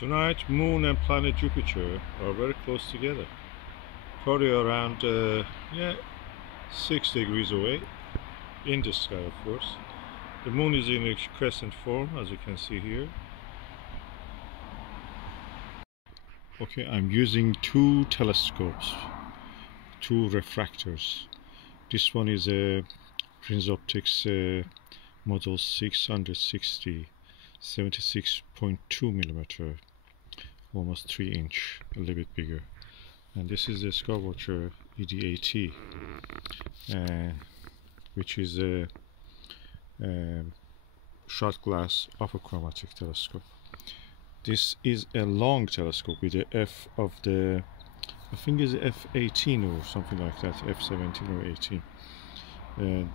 Tonight, Moon and planet Jupiter are very close together. Probably around 6 degrees away in the sky, of course. The Moon is in a crescent form, as you can see here. Okay, I'm using two telescopes, two refractors. This one is a Prinz Optics model 660 76.2 millimeter, almost 3 inch, a little bit bigger. And this is the Skywatcher ED, which is a shot glass Apochromatic telescope. This is a long telescope with the f of the, I think it's f18 or something like that, f17 or 18.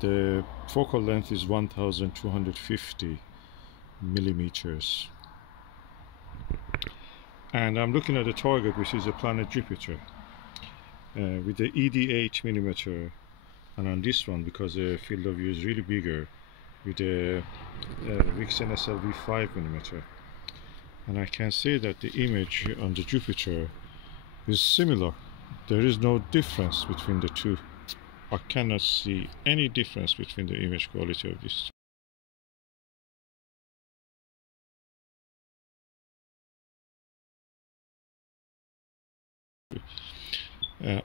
The focal length is 1250 millimeters, and I'm looking at the target, which is the planet Jupiter, with the ED 8 millimeter, and on this one, because the field of view is really bigger, with the Vixe SLV 5 millimeter. And I can say that the image on the Jupiter is similar. There is no difference between the two. I cannot see any difference between the image quality of these two.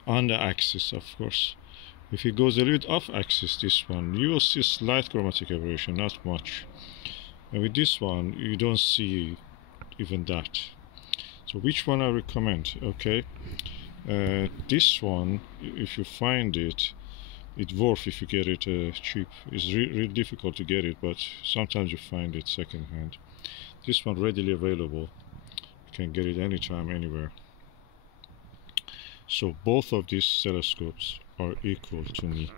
On the axis, of course. If it goes a little bit off axis, this one, you will see slight chromatic aberration, not much. And with this one, you don't see even that. So which one I recommend? Okay, this one, if you find it, it's worth if you get it cheap. It's really difficult to get it, but sometimes you find it second hand. This one readily available. You can get it anytime, anywhere. So both of these telescopes are equal to me.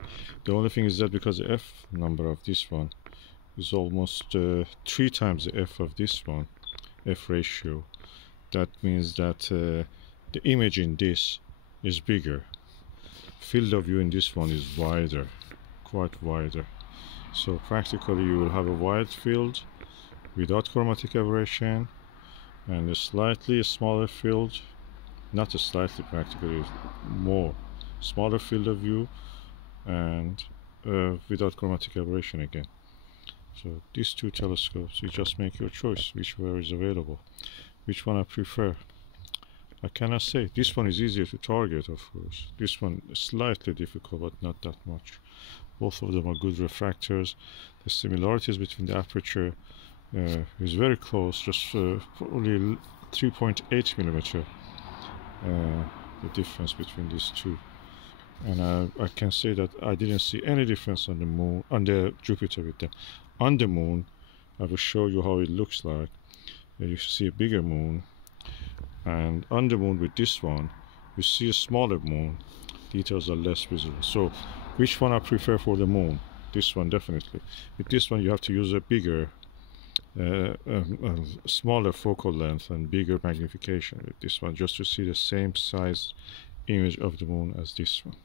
The only thing is that because the f number of this one is almost 3 times the f of this one, f ratio, that means that the image in this is bigger. Field of view in this one is wider, quite wider. So practically you will have a wide field without chromatic aberration, and a slightly smaller field, not a slightly, practically more, smaller field of view, and without chromatic aberration again. So these two telescopes, you just make your choice, whichever is available. Which one I prefer, I cannot say. This one is easier to target, of course. This one is slightly difficult, but not that much. Both of them are good refractors. The similarities between the aperture is very close, just probably 3.8 millimeter. The difference between these two, and I can say that I didn't see any difference on the moon, on the Jupiter with them. On the moon, I will show you how it looks like. You see a bigger moon, and on the moon with this one, you see a smaller moon. Details are less visible. So, which one I prefer for the moon? This one, definitely. With this one, you have to use a bigger. Smaller focal length and bigger magnification with this one, just to see the same size image of the moon as this one.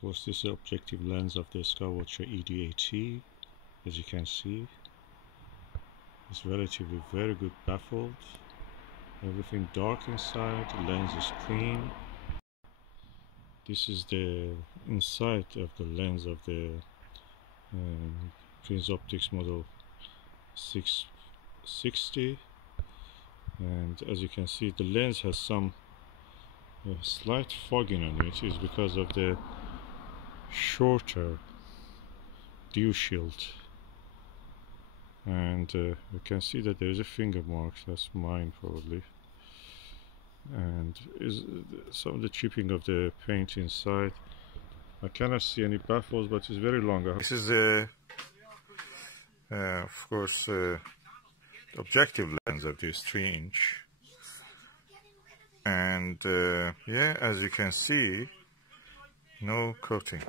course, this is the objective lens of the Skywatcher ED. As you can see, it's relatively very good baffled. Everything dark inside, the lens is clean. This is the inside of the lens of the Prinz Optics model 660, and as you can see, the lens has some slight fogging on it. Is because of the shorter dew shield, and you can see that there is a finger mark. That's mine probably, and is some of the chipping of the paint inside. I cannot see any baffles, but it's very long. This is the of course objective lens of this 3-inch, and yeah, as you can see, no coating.